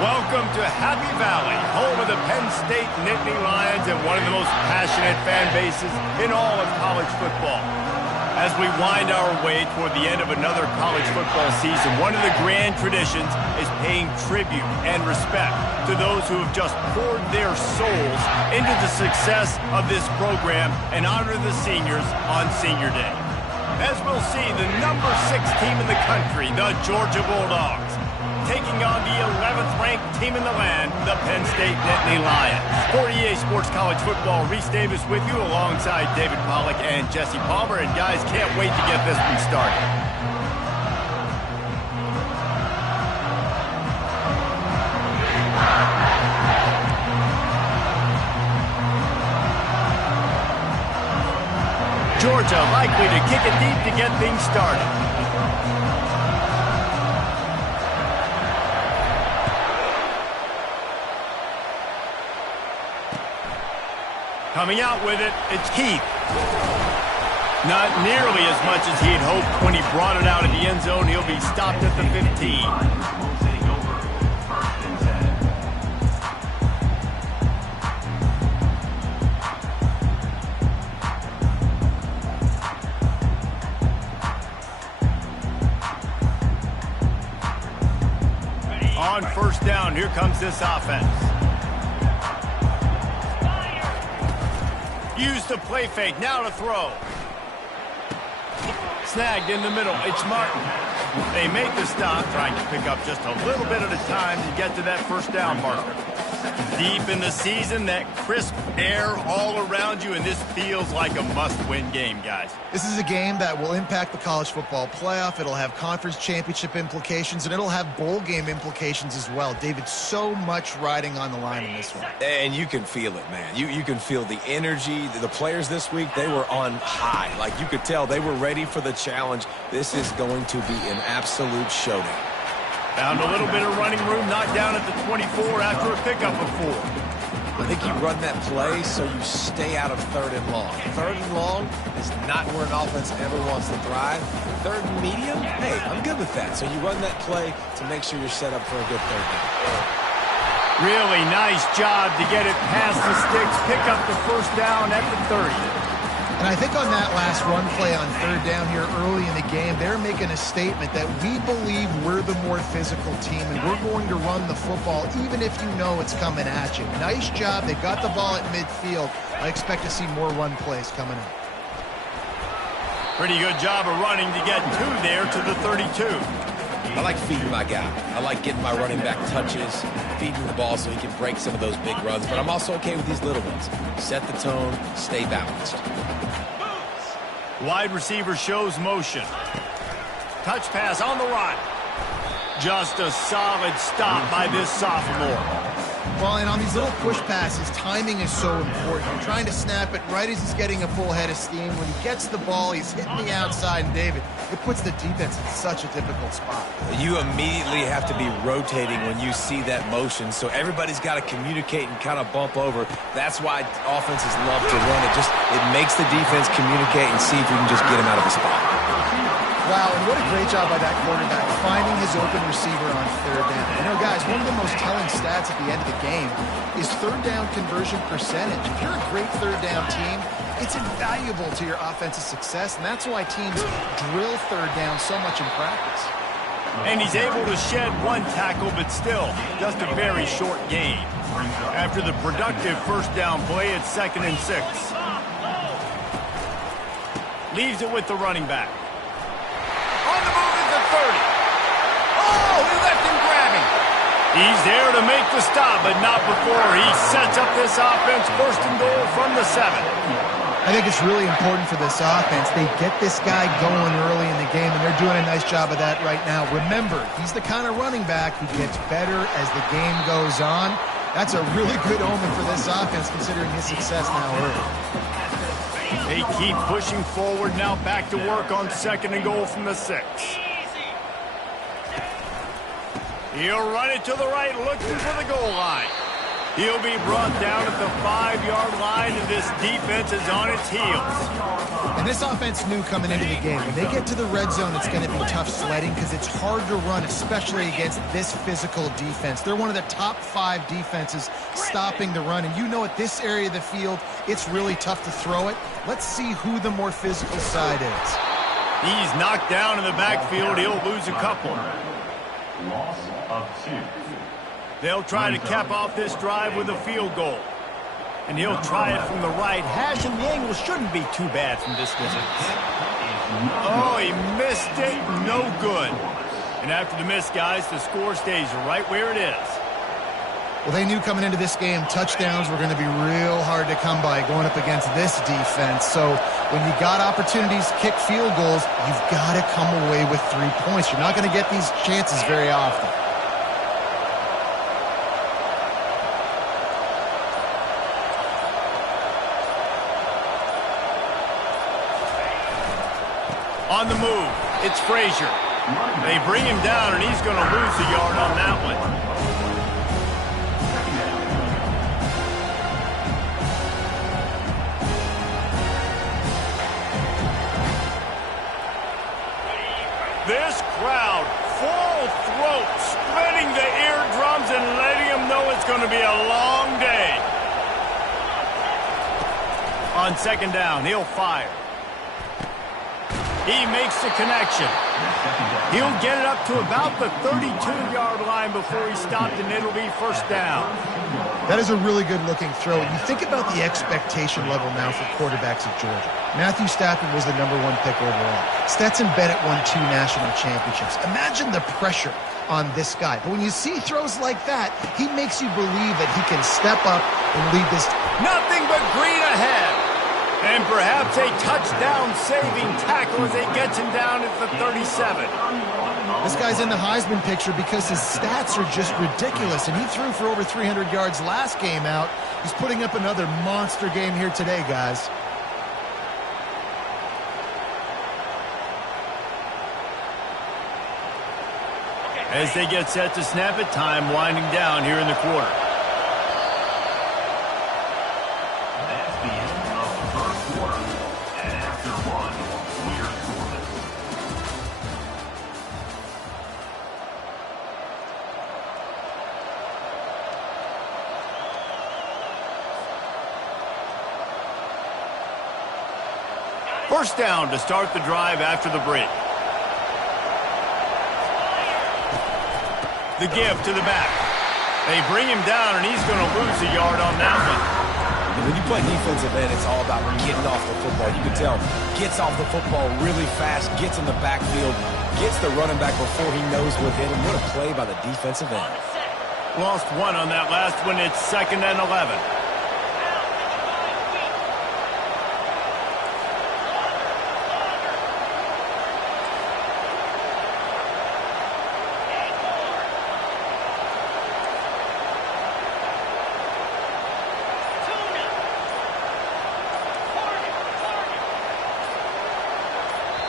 Welcome to Happy Valley, home of the Penn State Nittany Lions and one of the most passionate fan bases in all of college football. As we wind our way toward the end of another college football season, one of the grand traditions is paying tribute and respect to those who have just poured their souls into the success of this program and honor the seniors on Senior Day. As we'll see, the number 6 team in the country, the Georgia Bulldogs, taking on the 11th-ranked team in the land, the Penn State Nittany Lions. For EA Sports College Football, Reese Davis with you alongside David Pollack and Jesse Palmer. And guys, can't wait to get this one started. Georgia likely to kick it deep to get things started. Coming out with it, it's Keith. Not nearly as much as he'd hoped when he brought it out of the end zone. He'll be stopped at the 15. On first down, here comes this offense. Use the play fake, now to throw. Snagged in the middle, it's Martin. They make the stop, trying to pick up just a little bit at a time to get to that first down marker. Deep in the season, that crisp air all around you, and this feels like a must-win game, guys. This is a game that will impact the college football playoff. It'll have conference championship implications, and it'll have bowl game implications as well. David, so much riding on the line in this one. And you can feel it, man. You can feel the energy. The players this week, they were on high. Like, you could tell they were ready for the challenge. This is going to be an absolute showdown. Found a little bit of running room, knocked down at the 24 after a pickup of 4. I think you run that play so you stay out of 3rd and long. 3rd and long is not where an offense ever wants to thrive. 3rd and medium, hey, I'm good with that. So you run that play to make sure you're set up for a good 3rd down. Really nice job to get it past the sticks, pick up the first down at the 30. And I think on that last run play on 3rd down here early in the game, they're making a statement that we believe we're the more physical team and we're going to run the football even if you know it's coming at you. Nice job. They got the ball at midfield. I expect to see more run plays coming up. Pretty good job of running to get 2 there to the 32. I like feeding my guy. I like getting my running back touches, feeding the ball so he can break some of those big runs. But I'm also okay with these little ones. Set the tone, stay balanced. Wide receiver shows motion. Touch pass on the run. Just a solid stop by this sophomore. Well, and on these little push passes, timing is so important. You're trying to snap it right as he's getting a full head of steam. When he gets the ball, he's hitting the outside, and David, it puts the defense in such a difficult spot. You immediately have to be rotating when you see that motion, so everybody's got to communicate and kind of bump over. That's why offenses love to run it. It makes the defense communicate and see if we can just get him out of the spot. Wow, and what a great job by that quarterback finding his open receiver on 3rd down. You know, guys, one of the most telling stats at the end of the game is 3rd down conversion percentage. If you're a great 3rd down team, it's invaluable to your offensive success, and that's why teams drill 3rd down so much in practice. And he's able to shed 1 tackle, but still, just a very short gain. After the productive first down play, it's 2nd and 6. Leaves it with the running back. On the move at the 30. Oh, he left him grabbing. He's there to make the stop, but not before he sets up this offense. 1st and goal from the 7. I think it's really important for this offense. They get this guy going early in the game, and they're doing a nice job of that right now. Remember, he's the kind of running back who gets better as the game goes on. That's a really good omen for this offense, considering his success now early. They keep pushing forward, now back to work on 2nd and goal from the 6. He'll run it to the right, looking for the goal line. He'll be brought down at the 5-yard line, and this defense is on its heels. And this offense knew coming into the game, when they get to the red zone, it's going to be tough sledding because it's hard to run, especially against this physical defense. They're one of the top 5 defenses stopping the run. And you know at this area of the field, it's really tough to throw it. Let's see who the more physical side is. He's knocked down in the backfield. He'll lose a couple. Loss of 2. They'll try to cap off this drive with a field goal. And he'll try it from the right hash, and the angle shouldn't be too bad from this distance. Oh, he missed it. No good. And after the miss, guys, the score stays right where it is. Well, they knew coming into this game, touchdowns were going to be real hard to come by going up against this defense. So when you got opportunities to kick field goals, you've got to come away with 3 points. You're not going to get these chances very often. On the move, it's Frazier. They bring him down, and he's going to lose a yard on that one. This crowd, full throat, spreading the eardrums and letting them know it's going to be a long day. On second down, he'll fire. He makes the connection. He'll get it up to about the 32-yard line before he stopped, and it'll be first down. That is a really good-looking throw. You think about the expectation level now for quarterbacks at Georgia. Matthew Stafford was the #1 pick overall. Stetson Bennett won 2 national championships. Imagine the pressure on this guy. But when you see throws like that, he makes you believe that he can step up and lead this. Nothing but green ahead. And perhaps a touchdown-saving tackle as he gets him down at the 37. This guy's in the Heisman picture because his stats are just ridiculous, and he threw for over 300 yards last game out. He's putting up another monster game here today, guys. As they get set to snap it, time winding down here in the quarter. That's the end of the first quarter. And after 1, we're scoreless. First down to start the drive after the break. The give to the back. They bring him down, and he's going to lose a yard on that one. And when you play defensive end, it's all about getting off the football. You can tell, gets off the football really fast, gets in the backfield, gets the running back before he knows what hit him. What a play by the defensive end. Lost 1 on that last one. It's 2nd and 11.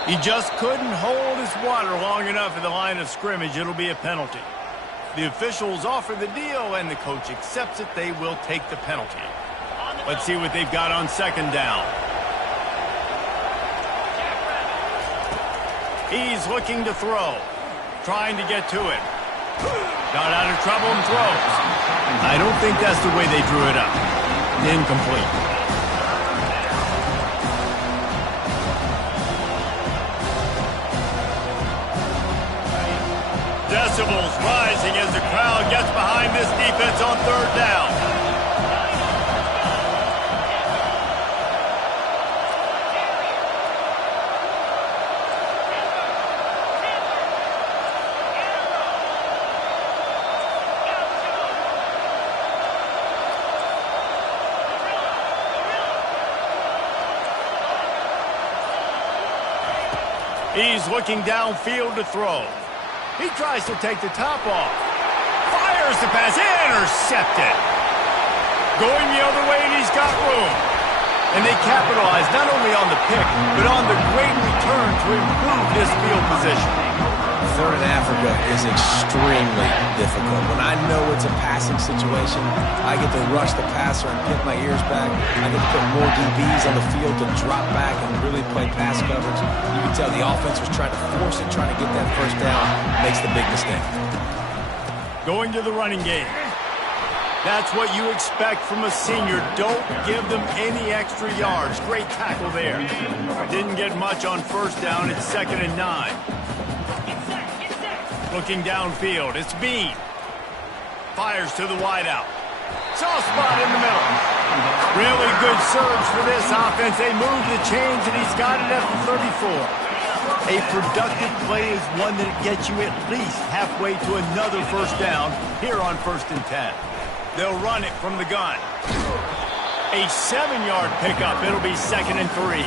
He just couldn't hold his water long enough at the line of scrimmage. It'll be a penalty. The officials offer the deal, and the coach accepts it. They will take the penalty. Let's see what they've got on second down. He's looking to throw, trying to get to it. Got out of trouble and throws. I don't think that's the way they drew it up. Incomplete. Decibels rising as the crowd gets behind this defense on third down. He's looking downfield to throw. He tries to take the top off. Fires the pass. Intercepted. Going the other way, and he's got room. And they capitalize not only on the pick, but on the great return to improve this field position. Third in Africa is extremely difficult. When I know it's a passing situation, I get to rush the passer and pin my ears back. I get to put more DBs on the field to drop back and really play pass coverage. You can tell the offense was trying to force it, trying to get that first down, makes the big mistake. Going to the running game. That's what you expect from a senior. Don't give them any extra yards. Great tackle there. Didn't get much on first down. It's 2nd and 9. Looking downfield. It's Bean. Fires to the wideout. Soft spot in the middle. Really good surge for this offense. They move the chains, and he's got it at the 34. A productive play is one that gets you at least halfway to another first down here on 1st and 10. They'll run it from the gun. A 7-yard pickup. It'll be 2nd and 3.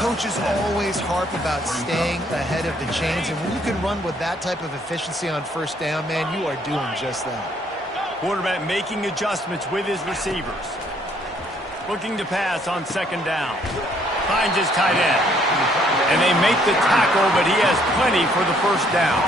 Coaches always harp about staying ahead of the chains, and when you can run with that type of efficiency on first down, man, you are doing just that. Quarterback making adjustments with his receivers. Looking to pass on 2nd down. Finds his tight end. And they make the tackle, but he has plenty for the first down.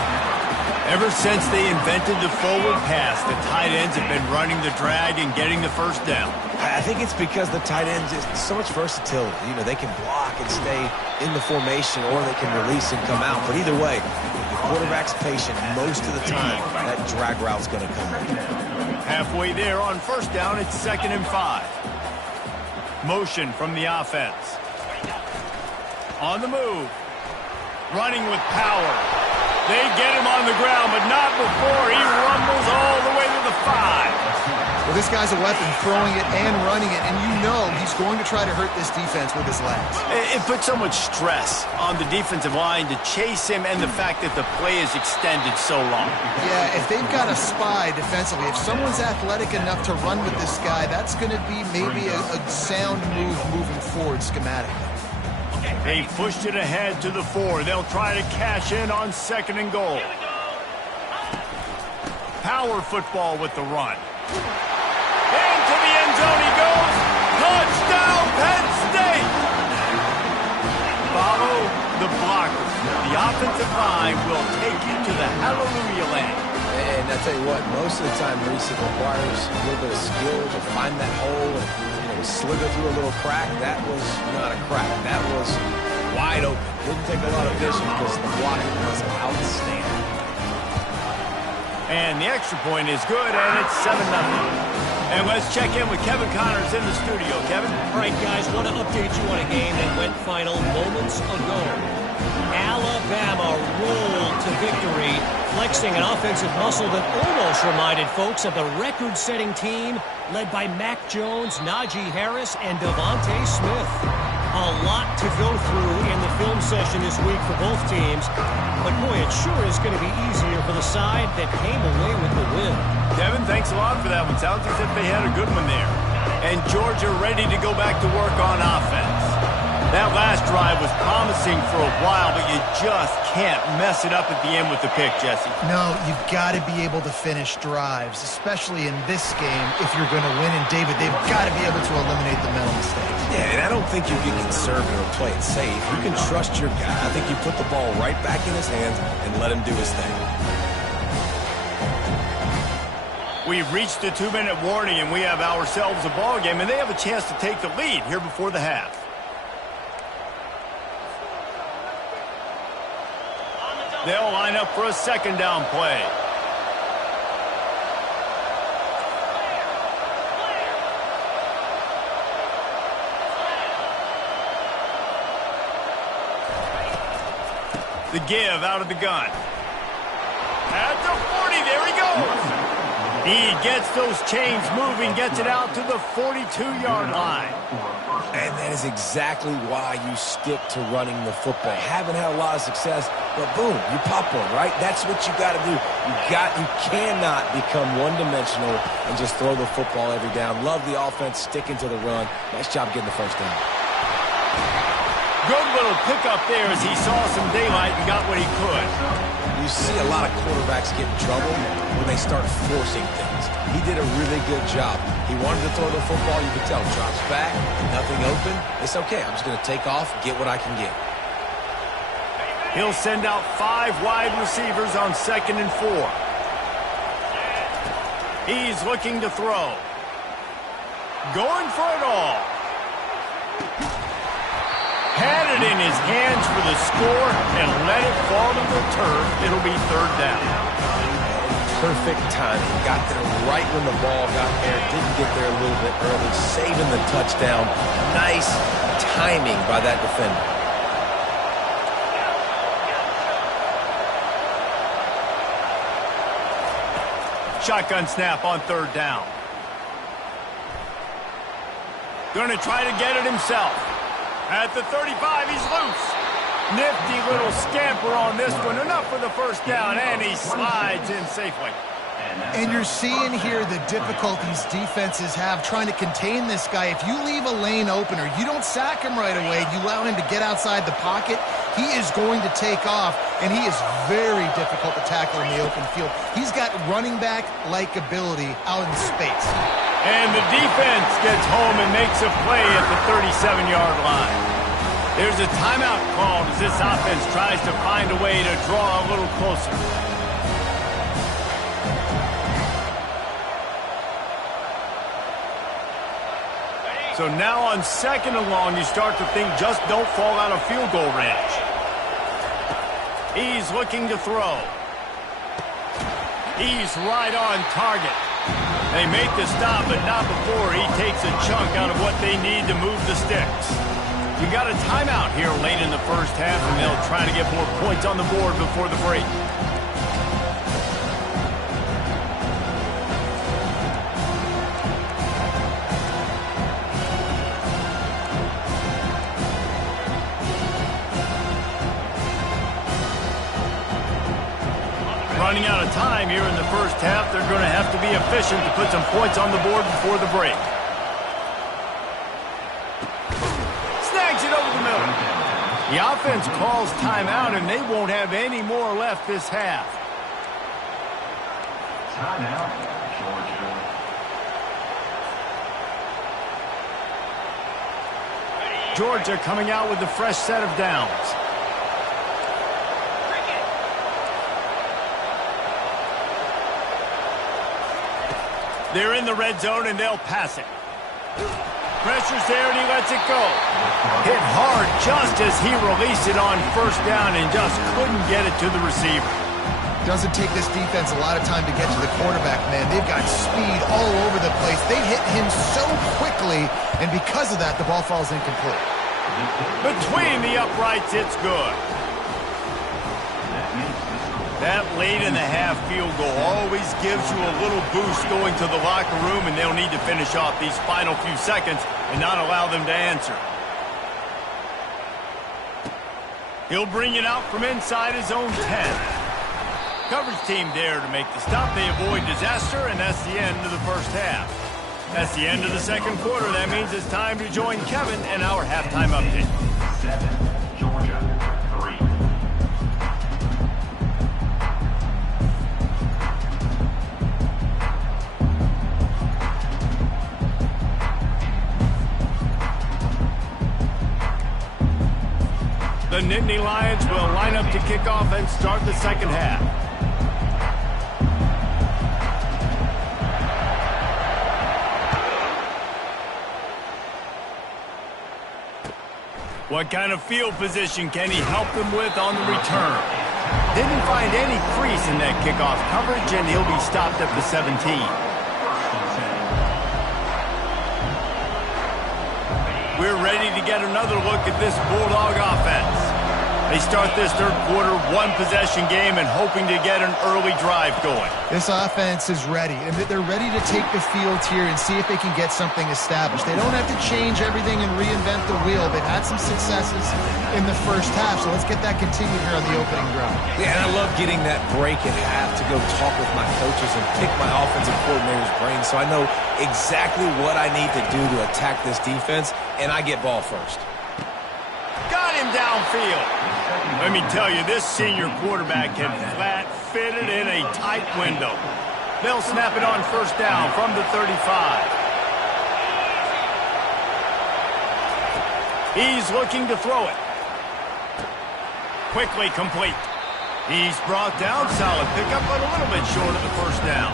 Ever since they invented the forward pass, the tight ends have been running the drag and getting the first down. I think it's because the tight ends is so much versatility. You know, they can block and stay in the formation, or they can release and come out. But either way, if the quarterback's patient most of the time, that drag route's going to come in. Halfway there on first down, it's 2nd and 5. Motion from the offense. On the move. Running with power. They get him on the ground, but not before he rumbles all the way to the 5. Well, this guy's a weapon, throwing it and running it, and you know he's going to try to hurt this defense with his legs. It puts so much stress on the defensive line to chase him, and the fact that the play is extended so long. Yeah, if they've got a spy defensively, if someone's athletic enough to run with this guy, that's going to be maybe a sound move moving forward schematically. They pushed it ahead to the 4. They'll try to cash in on 2nd and goal. Power football with the run. Into the end zone he goes. Touchdown, Penn State! Follow the blockers. The offensive line will take you to the hallelujah land. And I tell you what, most of the time, Reese, it requires a little bit of skill to find that hole and slither through a little crack. That was not a crack. That was wide open. Didn't take a lot of vision because the blocking was outstanding. And the extra point is good, and it's 7-0. And let's check in with Kevin Connors in the studio. Kevin? All right, guys, want to update you on a game that went final moments ago. Alabama rolled to victory, flexing an offensive muscle that almost reminded folks of the record-setting team led by Mac Jones, Najee Harris, and Devontae Smith. A lot to go through in the film session this week for both teams, but boy, it sure is going to be easier for the side that came away with the win. Kevin, thanks a lot for that one. Sounds as if they had a good one there. And Georgia ready to go back to work on offense. That last drive was promising for a while, but you just can't mess it up at the end with the pick, Jesse. No, you've got to be able to finish drives, especially in this game if you're going to win. And, David, they've got to be able to eliminate the mental mistakes. Yeah, and I don't think you get conservative or play it safe. You can trust your guy. I think you put the ball right back in his hands and let him do his thing. We've reached the 2-minute warning, and we have ourselves a ball game, and they have a chance to take the lead here before the half. They'll line up for a 2nd down play. The give out of the gun. At the 40, there he goes. He gets those chains moving, gets it out to the 42-yard line. And that is exactly why you stick to running the football. Haven't had a lot of success, but boom, you pop one, right? That's what you got to do. You cannot become one-dimensional and just throw the football every down. Love the offense, sticking to the run. Nice job getting the first down. Good little pickup there as he saw some daylight and got what he could. You see a lot of quarterbacks get in trouble when they start forcing things. He did a really good job. He wanted to throw the football. You could tell. Drops back, nothing open. It's okay. I'm just going to take off, get what I can get. He'll send out 5 wide receivers on 2nd and 4. He's looking to throw. Going for it all. Had it in his hands for the score and let it fall to the turf. It'll be 3rd down. Perfect timing. Got there right when the ball got there. Didn't get there a little bit early. Saving the touchdown. Nice timing by that defender. Shotgun snap on 3rd down. Going to try to get it himself. At the 35, he's loose. Nifty little scamper on this one. Enough for the 1st down, and he slides in safely. And you're seeing here the difficulties defenses have trying to contain this guy. If you leave a lane open or you don't sack him right away, you allow him to get outside the pocket, he is going to take off, and he is very difficult to tackle in the open field. He's got running back-like ability out in space. And the defense gets home and makes a play at the 37-yard line. There's a timeout called as this offense tries to find a way to draw a little closer. So now on 2nd and long, you start to think just don't fall out of field goal range. He's looking to throw. He's right on target. They make the stop, but not before he takes a chunk out of what they need to move the sticks. You got a timeout here late in the 1st half, and they'll try to get more points on the board before the break. Running out of time here in the 1st half. They're going to have to be efficient to put some points on the board before the break. Snags it over the middle. The offense calls timeout, and they won't have any more left this half. Timeout, Georgia. Georgia coming out with a fresh set of downs. They're in the red zone, and they'll pass it. Pressure's there, and he lets it go. Hit hard just as he released it on 1st down and just couldn't get it to the receiver. Doesn't take this defense a lot of time to get to the quarterback, man. They've got speed all over the place. They hit him so quickly, and because of that, the ball falls incomplete. Between the uprights, it's good. That late in the half field goal always gives you a little boost going to the locker room, and they'll need to finish off these final few seconds and not allow them to answer. He'll bring it out from inside his own 10. Coverage team there to make the stop. They avoid disaster, and that's the end of the 1st half. That's the end of the 2nd quarter. That means it's time to join Kevin and our halftime update. 7, Georgia, 3. The Nittany Lions will line up to kick off and start the 2nd half. What kind of field position can he help them with on the return? Didn't find any crease in that kickoff coverage, and he'll be stopped at the 17. We're ready to get another look at this Bulldog offense. They start this 3rd quarter one-possession game and hoping to get an early drive going. This offense is ready, and they're ready to take the field here and see if they can get something established. They don't have to change everything and reinvent the wheel. They've had some successes in the 1st half, so let's get that continued here on the opening drive. Yeah, and I love getting that break at half to go talk with my coaches and pick my offensive coordinator's brain so I know exactly what I need to do to attack this defense, and I get ball first. Got him downfield. Let me tell you, this senior quarterback can flat fit it in a tight window. They'll snap it on 1st down from the 35. He's looking to throw it. quickly complete. He's brought down, solid pickup, but a little bit short of the first down.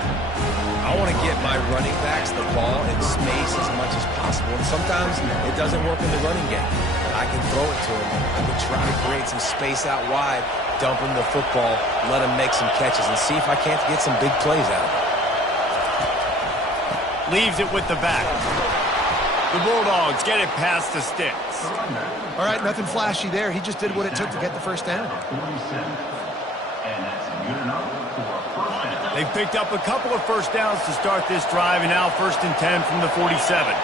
I want to get my running backs the ball in space as much as possible. And sometimes it doesn't work in the running game. But I can throw it to him. I can try to create some space out wide, dump him the football, let him make some catches, and see if I can't get some big plays out of it. Leaves it with the back. The Bulldogs get it past the sticks. All right, nothing flashy there. He just did what it took to get the first down. And that's good enough for a first down. They picked up a couple of first downs to start this drive, and now 1st and 10 from the 47.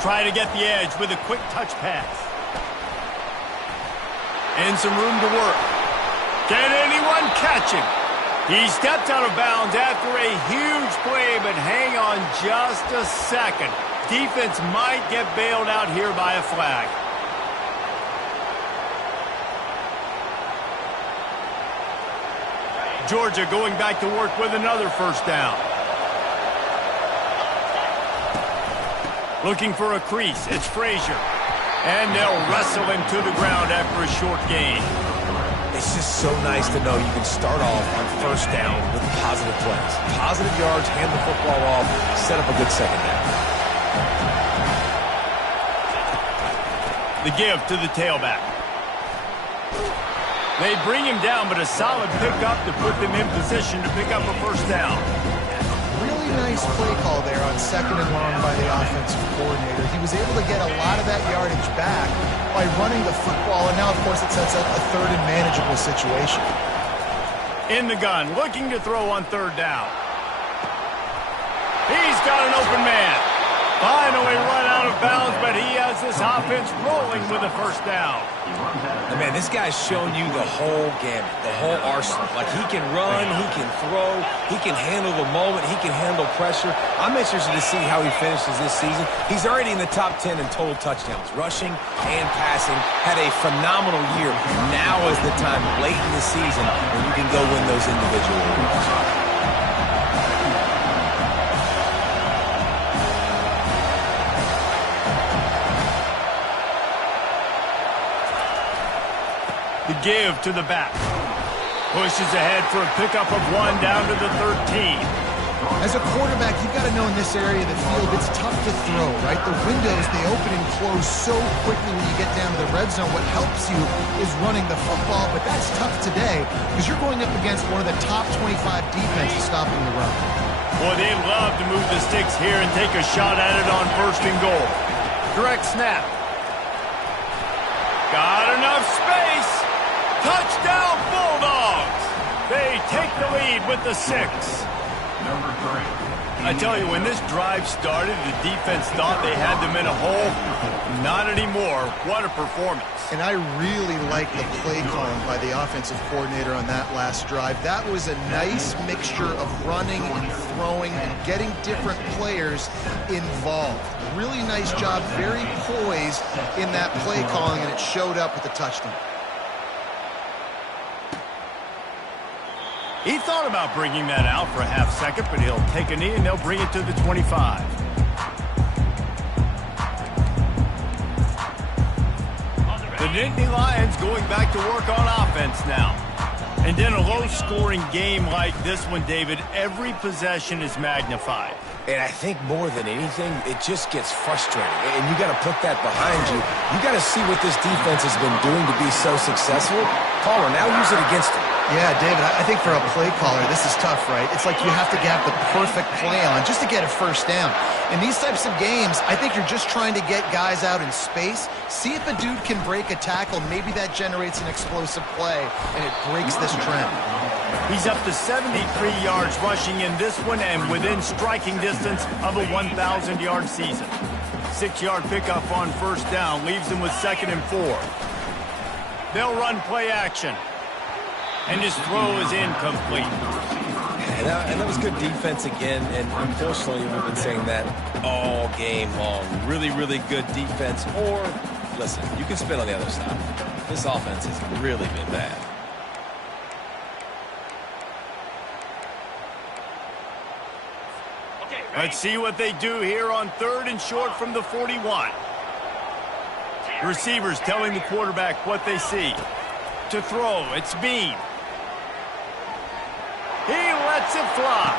Try to get the edge with a quick touch pass. And some room to work. Can anyone catch him? He stepped out of bounds after a huge play, but hang on just a second. Defense might get bailed out here by a flag. Georgia going back to work with another first down. Looking for a crease. It's Frazier. And they'll wrestle him to the ground after a short gain. It's just so nice to know you can start off on first down with positive plays. Positive yards, hand the football off, set up a good second down. The give to the tailback. They bring him down, but a solid pickup to put them in position to pick up a first down. Really nice play call there on 2nd and long by the offensive coordinator. He was able to get a lot of that yardage back by running the football, and now, of course, it sets up a 3rd and manageable situation. In the gun, looking to throw on 3rd down. He's got an open man. Finally run out of bounds, but he has this offense rolling with a first down. And man, this guy's shown you the whole gamut, the whole arsenal. Like, he can run, he can throw, he can handle the moment, he can handle pressure. I'm interested to see how he finishes this season. He's already in the top 10 in total touchdowns, rushing and passing. Had a phenomenal year. Now is the time, late in the season, when you can go win those individual awards. The give to the back. Pushes ahead for a pickup of 1 down to the 13. As a quarterback, you've got to know in this area of the field, it's tough to throw, right? The windows, they open and close so quickly when you get down to the red zone. What helps you is running the football, but that's tough today because you're going up against one of the top 25 defenses stopping the run. Boy, they love to move the sticks here and take a shot at it on 1st and goal. Direct snap. Got enough space. Touchdown, Bulldogs! They take the lead with the 6. Number 3. I tell you, when this drive started, the defense thought they had them in a hole. Not anymore. What a performance. And I really like the play calling by the offensive coordinator on that last drive. That was a nice mixture of running and throwing and getting different players involved. Really nice job, very poised in that play calling, and it showed up with the touchdown. He thought about bringing that out for a half second, but he'll take a knee and they'll bring it to the 25. The Nittany Lions going back to work on offense now. And in a low-scoring game like this one, David, every possession is magnified. And I think more than anything, it just gets frustrating. And you got to put that behind you. You got to see what this defense has been doing to be so successful. Caller, now use it against them. Yeah, David, I think for a play caller, this is tough, right? It's like you have to have the perfect play on just to get a first down. In these types of games, I think you're just trying to get guys out in space, see if a dude can break a tackle. Maybe that generates an explosive play, and it breaks this trend. He's up to 73 yards rushing in this one and within striking distance of a 1,000-yard season. 6-yard pickup on 1st down leaves him with 2nd and 4. They'll run play action. And his throw is incomplete. And that was good defense again, and unfortunately we've been saying that all game long. Really, really good defense or Listen, you can spin on the other side. This offense has really been bad. Let's see what they do here on 3rd and short from the 41. The receivers telling the quarterback what they see. To throw, it's Bean. He lets it fly.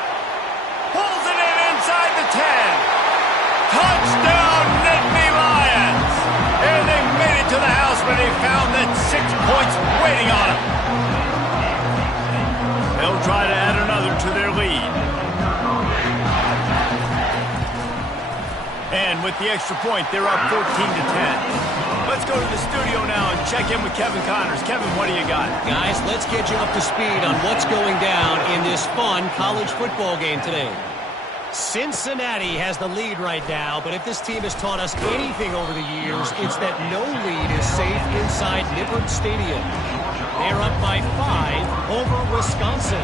Pulls it in inside the 10. Touchdown, Nittany Lions! And they made it to the house when they found that 6 points waiting on them. They'll try to add another to their lead. And with the extra point, they're up 14 to 10. Let's go to the studio now and check in with Kevin Connors. Kevin, what do you got? Guys, let's get you up to speed on what's going down in this fun college football game today. Cincinnati has the lead right now, but if this team has taught us anything over the years, it's that no lead is safe inside Nippert Stadium. They're up by 5 over Wisconsin.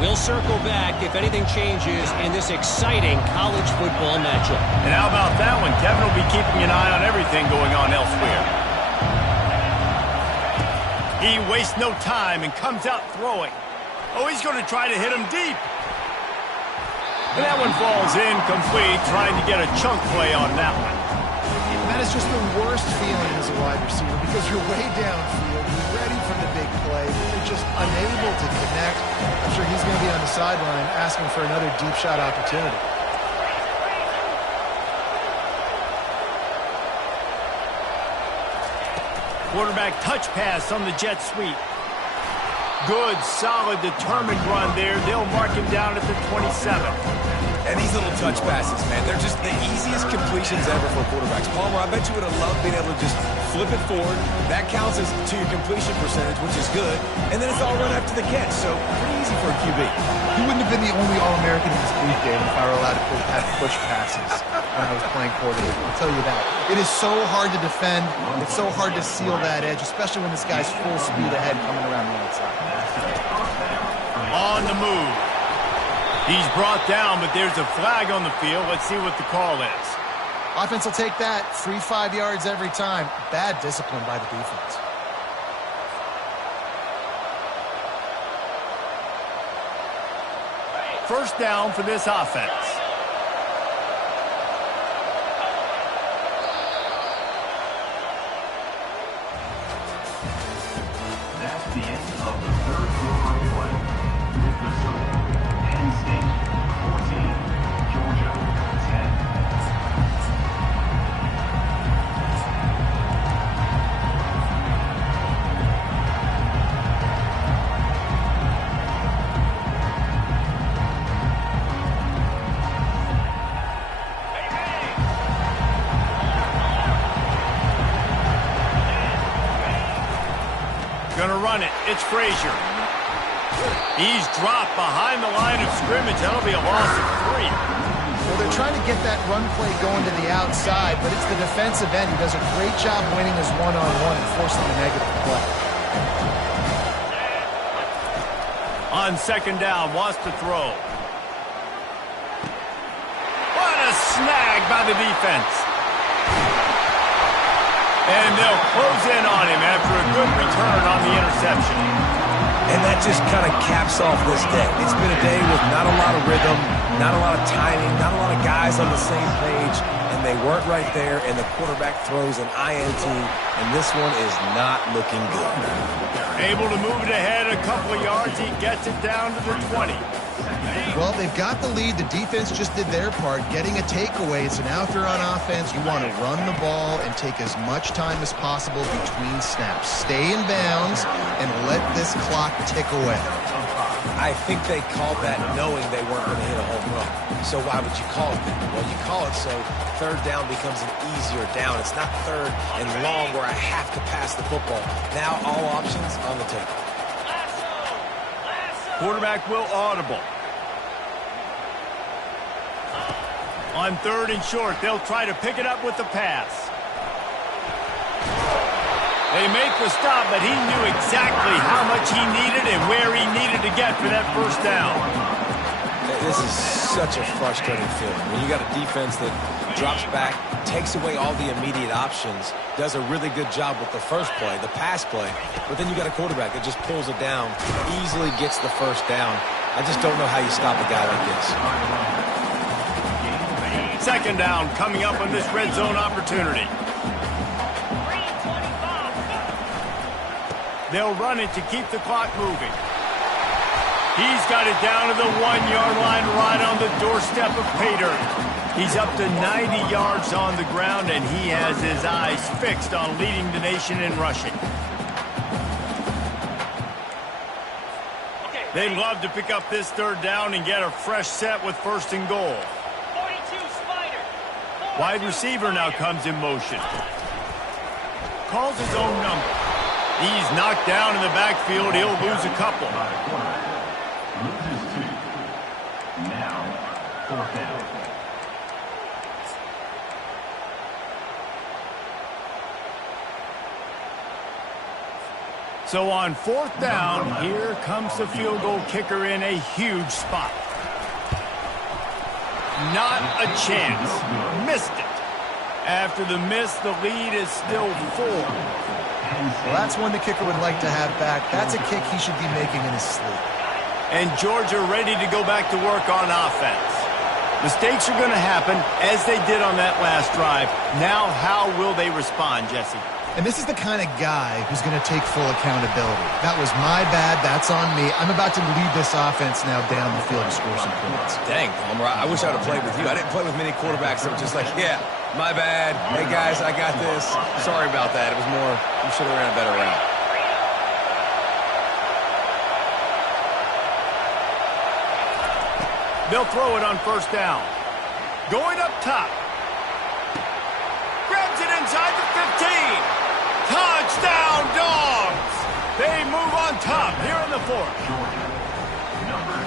We'll circle back if anything changes in this exciting college football matchup. And how about that one? Kevin will be keeping an eye on everything going on elsewhere. He wastes no time and comes out throwing. Oh, he's going to try to hit him deep. And that one falls incomplete, trying to get a chunk play on that one. That is just the worst feeling as a wide receiver because you're way downfield, you're ready for the big play, but you're just unable to connect. I'm sure he's going to be on the sideline asking for another deep shot opportunity. Quarterback touch pass on the jet sweep. Good, solid, determined run there. They'll mark him down at the 27. And these little touch passes, man, they're just the easiest completions ever for quarterbacks. Palmer, I bet you would have loved being able to just flip it forward. That counts as to your completion percentage, which is good. And then it's all run after the catch, so pretty easy for a QB. He wouldn't have been the only All-American in this booth game if I were allowed to have push passes when I was playing quarterback. I'll tell you that. It is so hard to defend. It's so hard to seal that edge, especially when this guy's full speed ahead coming around the outside. On the move. He's brought down, but there's a flag on the field. Let's see what the call is. Offense will take that. Free 5 yards every time. Bad discipline by the defense. First down for this offense. That's the end of the 3rd quarter of play. With the score, Penn State 14, Georgia 10. Gonna run it. It's Frazier. He's dropped behind the line of scrimmage. That'll be a loss of 3. Well, they're trying to get that run play going to the outside, but it's the defensive end who does a great job winning his one-on-one and forcing the negative play. On 2nd down, wants to throw. What a snag by the defense. And they'll close in on him after a good return on the interception. And that just kind of caps off this day. It's been a day with not a lot of rhythm, not a lot of timing, not a lot of guys on the same page, and they weren't right there, and the quarterback throws an INT, and this one is not looking good. Able to move it ahead a couple of yards. He gets it down to the 20. Well, they've got the lead. The defense just did their part, getting a takeaway. So now if you're on offense, you want to run the ball and take as much time as possible between snaps. Stay in bounds and let this clock tick away. I think they called that knowing they weren't going to hit a home run. So why would you call it that? Well, you call it so 3rd down becomes an easier down. It's not 3rd and long where I have to pass the football. Now all options on the table. Quarterback will audible. On 3rd and short, they'll try to pick it up with the pass. They make the stop, but he knew exactly how much he needed and where he needed to get for that first down. This is such a frustrating feeling. When you got a defense that drops back, takes away all the immediate options, does a really good job with the first play, the pass play, but then you got a quarterback that just pulls it down, easily gets the first down. I just don't know how you stop a guy like this. Second down coming up on this red zone opportunity. They'll run it to keep the clock moving. He's got it down to the 1-yard line right on the doorstep of pay dirt. He's up to 90 yards on the ground, and he has his eyes fixed on leading the nation in rushing. They'd love to pick up this third down and get a fresh set with first and goal. Wide receiver now comes in motion. Calls his own number. He's knocked down in the backfield. He'll lose a couple. Loses 2. Now, 4th down. So on 4th down, here comes the field goal kicker in a huge spot. Not a chance. Missed it. After the miss, the lead is still 4. Well, that's one the kicker would like to have back. That's a kick he should be making in his sleep. And Georgia ready to go back to work on offense. Mistakes are going to happen, as they did on that last drive. Now, how will they respond, Jesse? And this is the kind of guy who's going to take full accountability. That was my bad. That's on me. I'm about to lead this offense now down the field to score some points. Dang, Palmer, I wish I would have played with you. I didn't play with many quarterbacks that were just like, yeah, my bad. Hey, guys, I got this. Sorry about that. It was more, you should have ran a better route. They'll throw it on first down. Going up top. Grabs it inside the 15. Touchdown, Dogs! They move on top here in the 4th.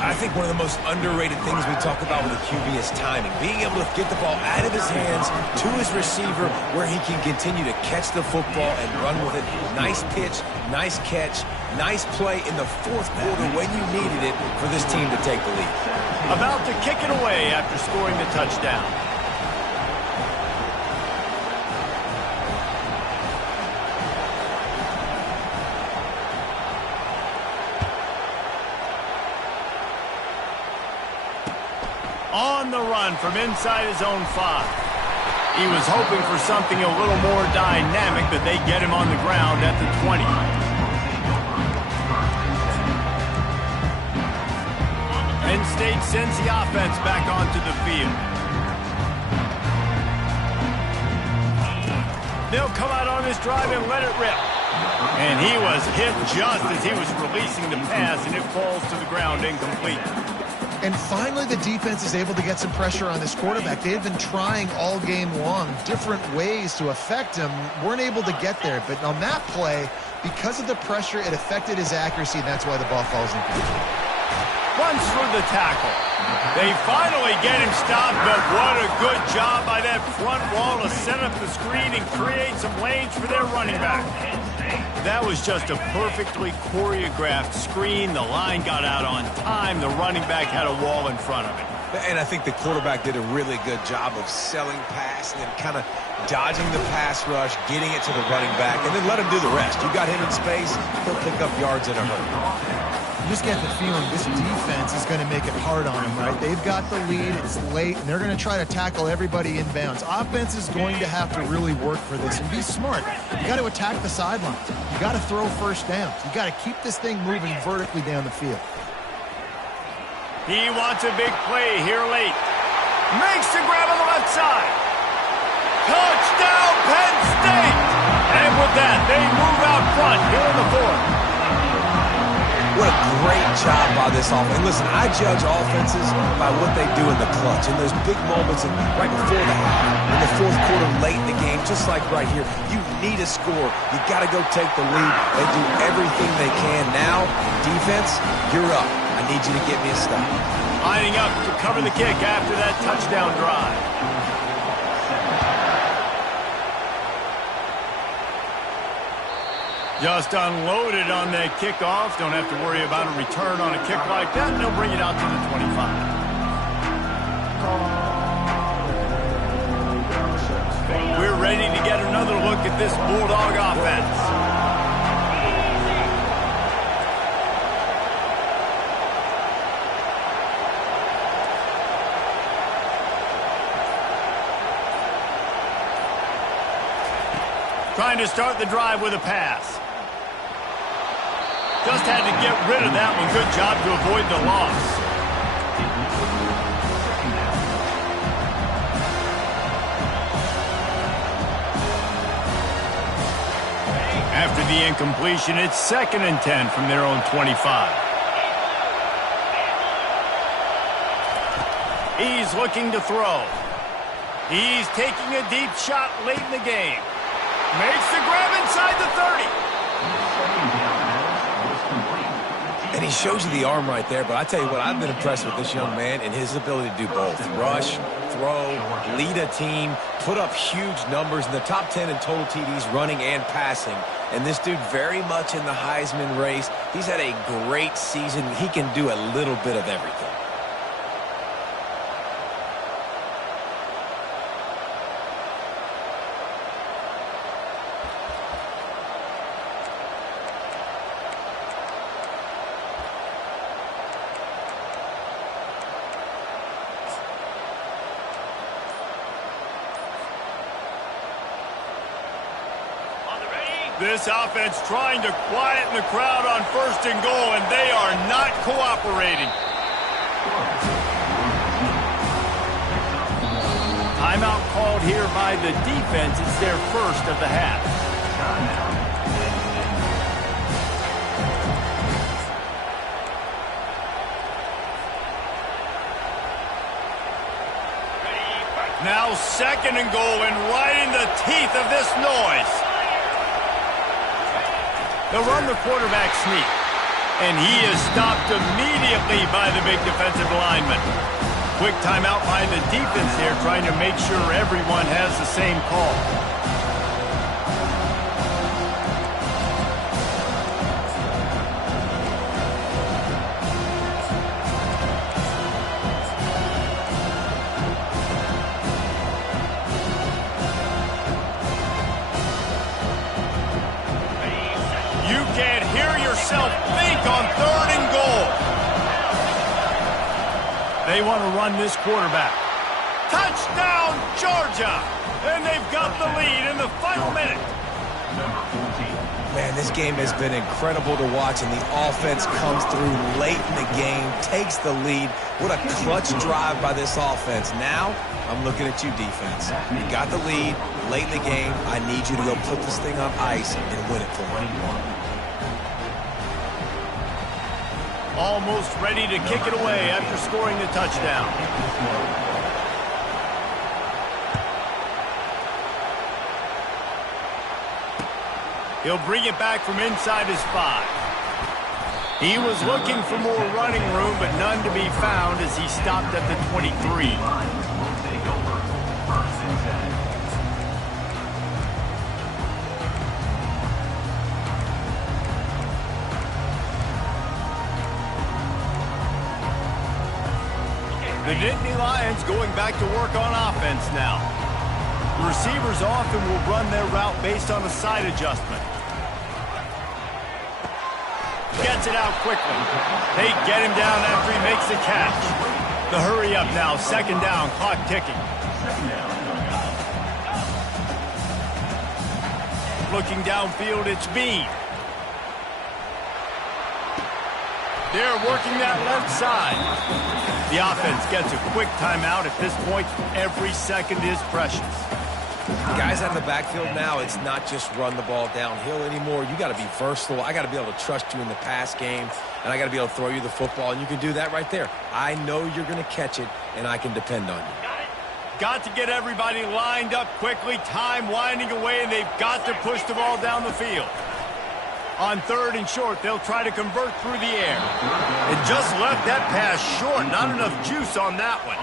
I think one of the most underrated things we talk about with a QB is timing. Being able to get the ball out of his hands to his receiver where he can continue to catch the football and run with it. Nice pitch, nice catch, nice play in the 4th quarter when you needed it for this team to take the lead. About to kick it away after scoring the touchdown. On the run from inside his own 5. He was hoping for something a little more dynamic, but they get him on the ground at the 20. Penn State sends the offense back onto the field. They'll come out on this drive and let it rip. And he was hit just as he was releasing the pass, and it falls to the ground incomplete. And finally, the defense is able to get some pressure on this quarterback. They had been trying all game long different ways to affect him. Weren't able to get there. But on that play, because of the pressure, it affected his accuracy, and that's why the ball falls incomplete. Runs through the tackle. They finally get him stopped, but what a good job by that front wall to set up the screen and create some lanes for their running back. That was just a perfectly choreographed screen. The line got out on time. The running back had a wall in front of it. And I think the quarterback did a really good job of selling pass and then kind of dodging the pass rush, getting it to the running back, and then let him do the rest. You got him in space, he'll pick up yards in a hurry. You just get the feeling this defense is going to make it hard on them, right? They've got the lead, it's late, and they're going to try to tackle everybody inbounds. Offense is going to have to really work for this and be smart. You got to attack the sidelines. You got to throw first downs. You got to keep this thing moving vertically down the field. He wants a big play here late. Makes the grab on the left side. Touchdown, Penn State! And with that, they move out front here in the 4th. What a great job by this offense. And listen, I judge offenses by what they do in the clutch. In those big moments and right before the half, in the 4th quarter, late in the game, just like right here, you need a score. You got to go take the lead and do everything they can. Now, defense, you're up. I need you to get me a stop. Lining up to cover the kick after that touchdown drive. Just unloaded on that kickoff. Don't have to worry about a return on a kick like that. They'll bring it out to the 25. look at this Bulldog offense. Trying to start the drive with a pass. Just had to get rid of that one. Good job to avoid the loss. After the incompletion, it's 2nd and 10 from their own 25. He's looking to throw. He's taking a deep shot late in the game. Makes the grab inside the 30. And he shows you the arm right there, but I tell you what, I've been impressed with this young man and his ability to do both. Rush, throw, lead a team, put up huge numbers in the top 10 in total TDs running and passing. And this dude very much in the Heisman race. He's had a great season. He can do a little bit of everything. This offense trying to quieten the crowd on 1st and goal, and they are not cooperating. Timeout called here by the defense. It's their first of the half. Now 2nd and goal, and right in the teeth of this noise. They'll run the quarterback sneak, and he is stopped immediately by the big defensive lineman. Quick timeout by the defense here, trying to make sure everyone has the same call. Think on 3rd and goal. They want to run this quarterback. Touchdown, Georgia! And they've got the lead in the final minute. Man, this game has been incredible to watch, and the offense comes through late in the game, takes the lead. What a clutch drive by this offense. Now, I'm looking at you, defense. You got the lead late in the game. I need you to go put this thing on ice and win it for me. Almost ready to kick it away after scoring the touchdown. He'll bring it back from inside his 5. He was looking for more running room, but none to be found as he stopped at the 23. The Nittany Lions going back to work on offense now. The receivers often will run their route based on a side adjustment. Gets it out quickly. They get him down after he makes the catch. The hurry up now, 2nd down, clock ticking. Looking downfield, it's Bean. They're working that left side. The offense gets a quick timeout. At this point, every second is precious. The guys out in the backfield now, it's not just run the ball downhill anymore. You got to be versatile. I got to be able to trust you in the pass game, and I got to be able to throw you the football, and you can do that right there. I know you're going to catch it, and I can depend on you. Got to get everybody lined up quickly. Time winding away, and they've got to push the ball down the field. On 3rd and short, they'll try to convert through the air. It just left that pass short. Not enough juice on that one.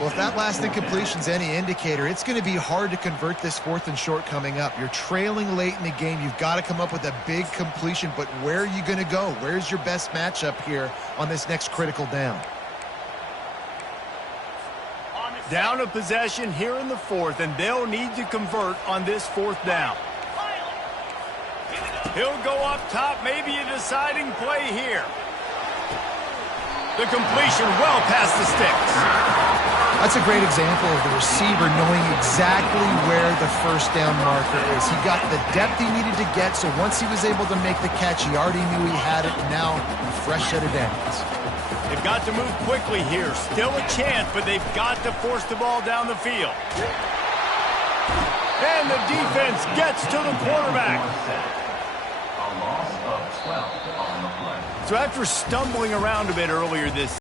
Well, if that last incompletion's any indicator, it's going to be hard to convert this 4th and short coming up. You're trailing late in the game. You've got to come up with a big completion, but where are you going to go? Where's your best matchup here on this next critical down? Down a possession here in the fourth, and they'll need to convert on this fourth down. He'll go up top, maybe a deciding play here. The completion well past the sticks. That's a great example of the receiver knowing exactly where the first down marker is. He got the depth he needed to get, so once he was able to make the catch, he already knew he had it, and now a fresh set of downs. They've got to move quickly here. Still a chance, but they've got to force the ball down the field. And the defense gets to the quarterback. A loss of 12 on the play. So after stumbling around a bit earlier this